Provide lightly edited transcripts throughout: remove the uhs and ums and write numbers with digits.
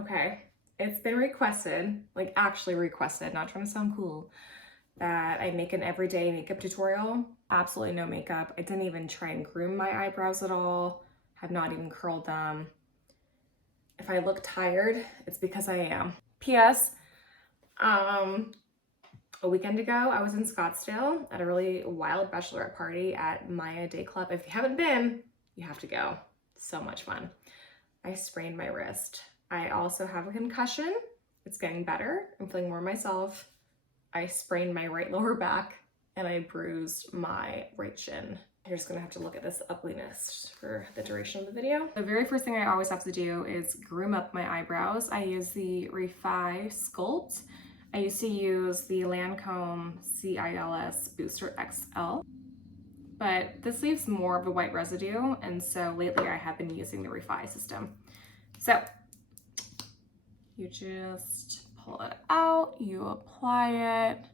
Okay, it's been requested, like actually requested, not trying to sound cool, that I make an everyday makeup tutorial. Absolutely no makeup. I didn't even try and groom my eyebrows at all. Have not even curled them. If I look tired, it's because I am. P.S. A weekend ago, I was in Scottsdale at a really wild bachelorette party at Maya Day Club. If you haven't been, you have to go. So much fun. I sprained my wrist. I also have a concussion. It's getting better. I'm feeling more myself. I sprained my right lower back and I bruised my right shin. You're just gonna have to look at this ugliness for the duration of the video. The very first thing I always have to do is groom up my eyebrows. I use the Refi Sculpt. I used to use the Lancome CILS Booster XL, but this leaves more of a white residue, and so lately I have been using the Refi system. So you just pull it out, you apply it,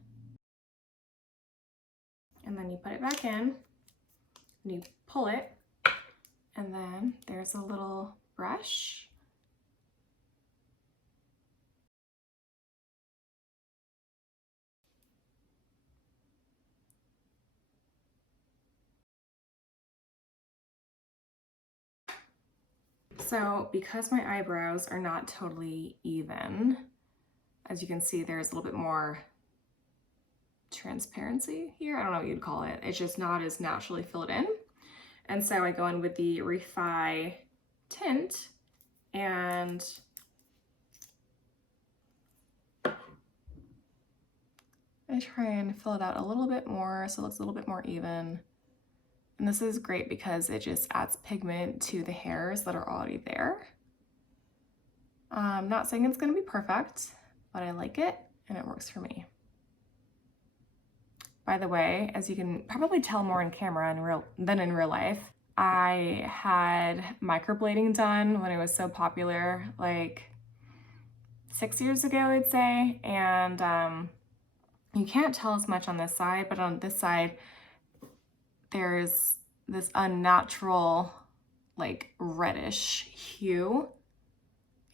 and then you put it back in, and you pull it, and then there's a little brush. So because my eyebrows are not totally even, as you can see, there's a little bit more transparency here. I don't know what you'd call it. It's just not as naturally filled in. And so I go in with the Refi tint and I try and fill it out a little bit more so it looks a little bit more even. And this is great because it just adds pigment to the hairs that are already there. I'm not saying it's gonna be perfect, but I like it and it works for me. By the way, as you can probably tell more in camera than in real life, I had microblading done when it was so popular, like 6 years ago, I'd say. And you can't tell as much on this side, but on this side, there's this unnatural, like reddish hue.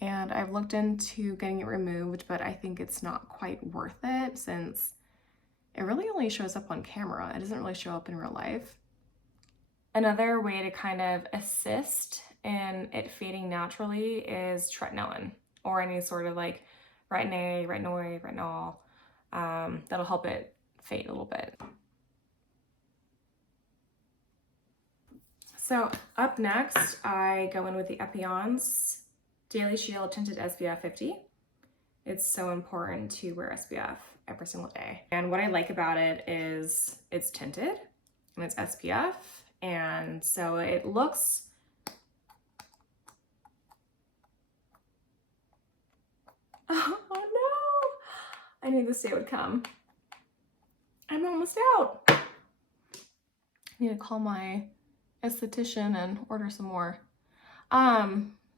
And I've looked into getting it removed, but I think it's not quite worth it since it really only shows up on camera. It doesn't really show up in real life. Another way to kind of assist in it fading naturally is tretinoin or any sort of like retinol. That'll help it fade a little bit. So up next, I go in with the Epion's Daily Shield Tinted SPF 50. It's so important to wear SPF every single day. And what I like about it is it's tinted and it's SPF. And so it looks, oh no, I knew this day would come. I'm almost out. I need to call my esthetician and order some more.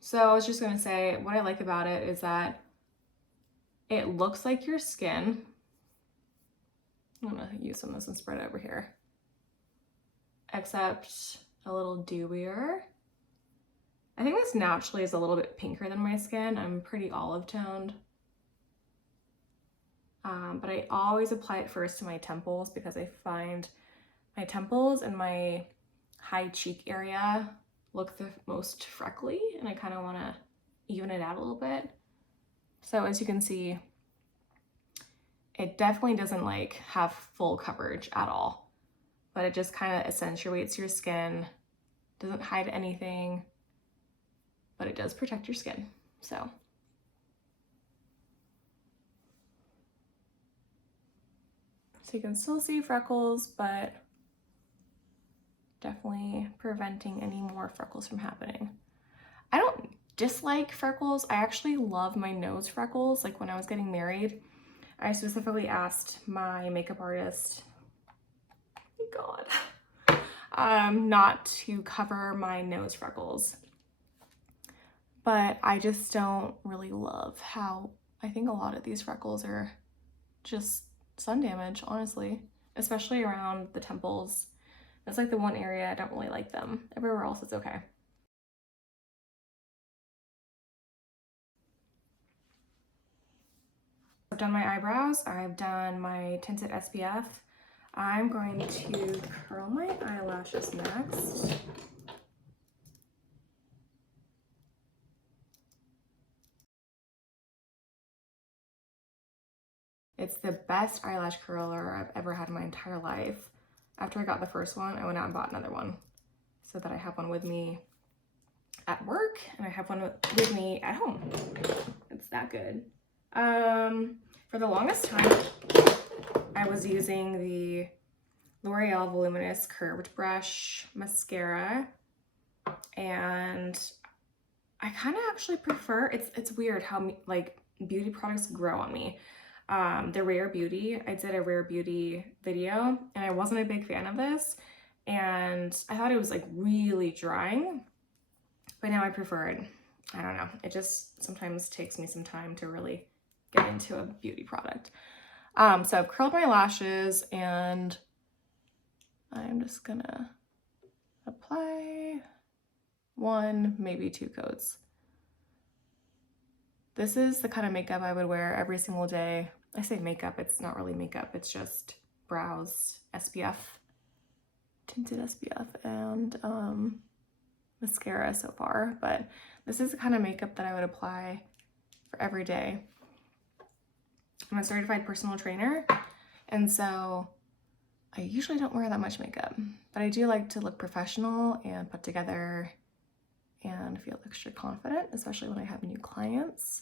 So I was just gonna say, what I like about it is that it looks like your skin. I'm gonna use some of this and spread it over here. Except a little dewier. I think this naturally is a little bit pinker than my skin. I'm pretty olive toned. But I always apply it first to my temples because I find my temples and my high cheek area look the most freckly and I kind of want to even it out a little bit. So as you can see, it definitely doesn't like have full coverage at all, but it just kind of accentuates your skin, doesn't hide anything, but it does protect your skin. So you can still see freckles, but definitely preventing any more freckles from happening. I don't dislike freckles. I actually love my nose freckles. Like when I was getting married, I specifically asked my makeup artist, oh my God, not to cover my nose freckles. But I just don't really love how I think a lot of these freckles are just sun damage, honestly, especially around the temples. That's like the one area I don't really like them. Everywhere else it's okay. done my eyebrows. I've done my tinted SPF. I'm going to curl my eyelashes next. It's the best eyelash curler I've ever had in my entire life. After I got the first one, I went out and bought another one so that I have one with me at work and I have one with me at home. It's that good. For the longest time, I was using the L'Oreal Voluminous Curved Brush Mascara, and I kind of actually prefer, it's weird how like beauty products grow on me. The Rare Beauty, I did a Rare Beauty video and I wasn't a big fan of this, and I thought it was like really drying, but now I prefer it. I don't know, it just sometimes takes me some time to really get into a beauty product. So I've curled my lashes and I'm just gonna apply 1, maybe 2 coats. This is the kind of makeup I would wear every single day. I say makeup, it's not really makeup, it's just brows, SPF, tinted SPF, and mascara so far. But this is the kind of makeup that I would apply for every day. I'm a certified personal trainer, and so I usually don't wear that much makeup, but I do like to look professional and put together and feel extra confident, especially when I have new clients.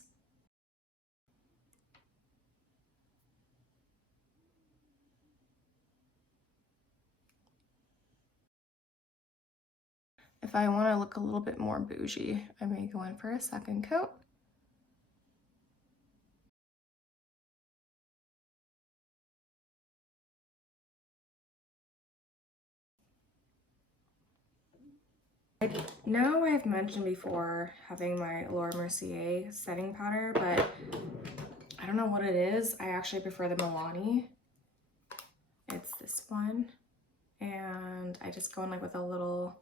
If I want to look a little bit more bougie, I may go in for a second coat. I know I've mentioned before having my Laura Mercier setting powder, but I don't know what it is. I actually prefer the Milani. It's this one. And I just go in like with a little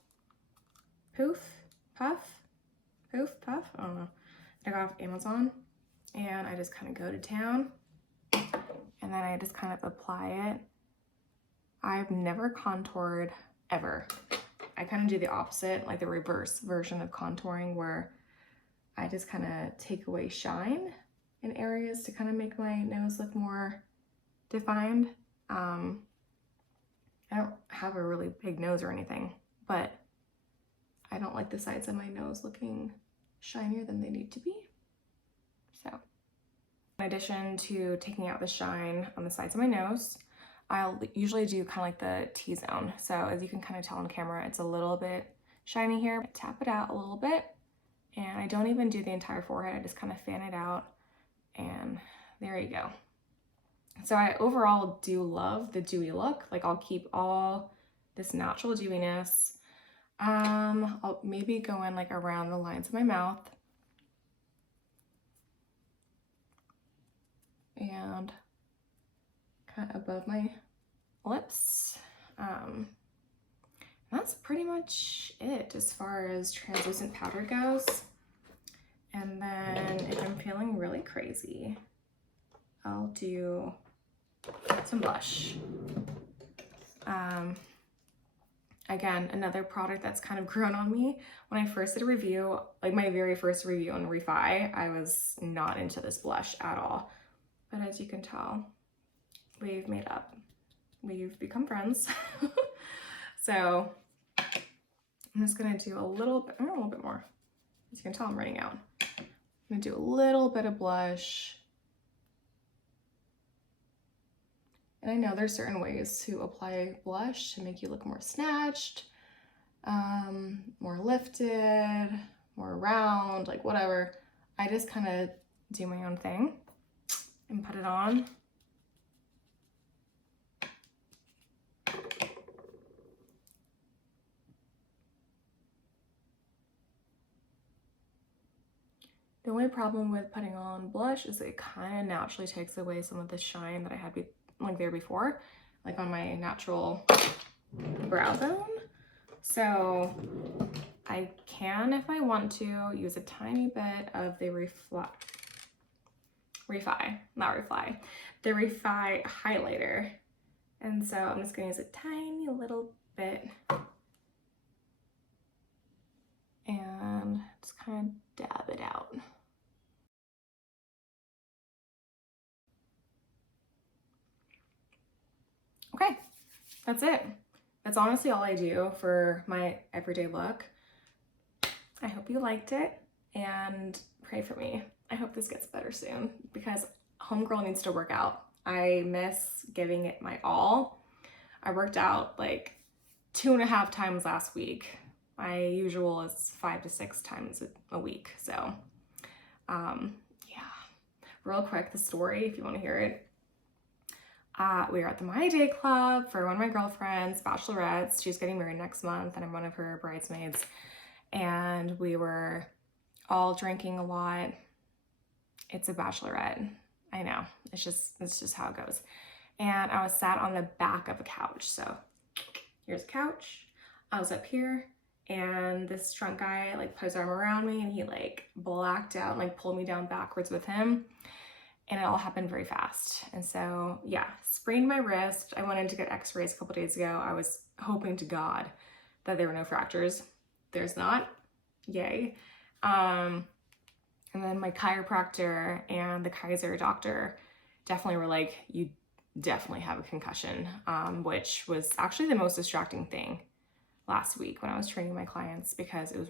poof, puff, I don't know. I got off Amazon and I just kind of go to town and then I just kind of apply it. I've never contoured ever. I kind of do the opposite, like the reverse version of contouring, where I just kind of take away shine in areas to kind of make my nose look more defined. I don't have a really big nose or anything, but I don't like the sides of my nose looking shinier than they need to be. So, in addition to taking out the shine on the sides of my nose, I'll usually do kind of like the T-zone. So as you can kind of tell on camera, it's a little bit shiny here. I tap it out a little bit, and I don't even do the entire forehead. I just kind of fan it out, and there you go. So I overall do love the dewy look. Like, I'll keep all this natural dewiness. I'll maybe go in like around the lines of my mouth and kind of above my lips. That's pretty much it as far as translucent powder goes. And then if I'm feeling really crazy, I'll do some blush. Again, another product that's kind of grown on me. When I first did a review, like my very first review on Refi, I was not into this blush at all. But as you can tell, we've made up. We've become friends. So I'm just gonna do a little bit more. As you can tell, I'm running out. I'm gonna do a little bit of blush. And I know there's certain ways to apply blush to make you look more snatched, more lifted, more round, like whatever. I just kind of do my own thing and put it on. The only problem with putting on blush is it kind of naturally takes away some of the shine that I had like there before, like on my natural brow bone. So I can, if I want to, use a tiny bit of the the Refi highlighter. And so I'm just gonna use a tiny little bit and just kind of dab it out. Okay, that's it. That's honestly all I do for my everyday look. I hope you liked it and pray for me. I hope this gets better soon because homegirl needs to work out. I miss giving it my all. I worked out like 2.5 times last week. My usual is 5 to 6 times a week. So yeah, real quick, the story, if you want to hear it. We were at the My Day Club for one of my girlfriends, bachelorettes. She's getting married next month and I'm one of her bridesmaids. And we were all drinking a lot. It's a bachelorette. I know, it's just how it goes. And I was sat on the back of a couch. So here's a couch. I was up here and this drunk guy like put his arm around me and he like blacked out and like pulled me down backwards with him. And it all happened very fast. And so yeah, sprained my wrist. I went in to get x-rays a couple days ago. I was hoping to God that there were no fractures. There's not, yay. And then my chiropractor and the Kaiser doctor definitely were like, you definitely have a concussion, which was actually the most distracting thing last week when I was training my clients because it was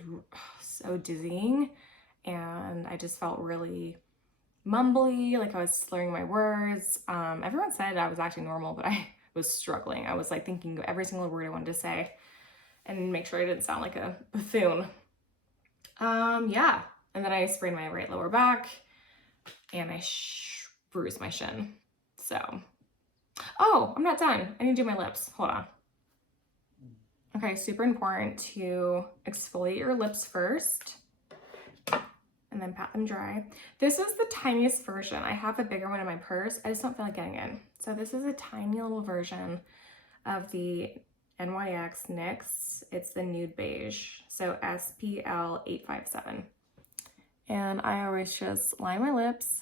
so dizzying and I just felt really mumbly, like I was slurring my words. Everyone said I was acting normal, but I was struggling. I was like thinking of every single word I wanted to say and make sure I didn't sound like a buffoon. Yeah, and then I sprained my right lower back and I bruised my shin. So, oh, I'm not done. I need to do my lips. Hold on. Okay, super important to exfoliate your lips first and then pat them dry. This is the tiniest version. I have a bigger one in my purse. I just don't feel like getting in. So this is a tiny little version of the NYX NYX. It's the nude beige. So SPL 857. And I always just line my lips.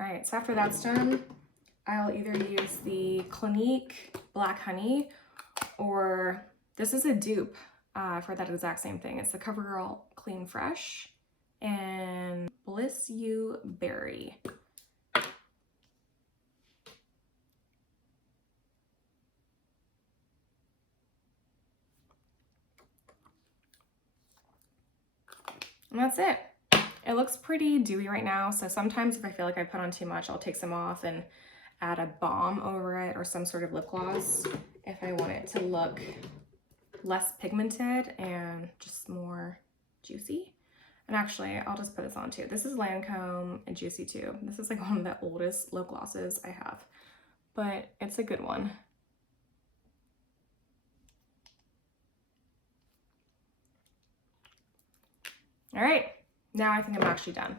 All right, so after that's done, I'll either use the Clinique Black Honey or this is a dupe for that exact same thing. It's the CoverGirl Clean Fresh and Bliss You Berry. And that's it. It looks pretty dewy right now, so sometimes if I feel like I put on too much, I'll take some off and add a balm over it or some sort of lip gloss if I want it to look less pigmented and just more juicy. And actually, I'll just put this on too. This is Lancome and Juicy too. This is like one of the oldest lip glosses I have, but it's a good one. All right, now I think I'm actually done.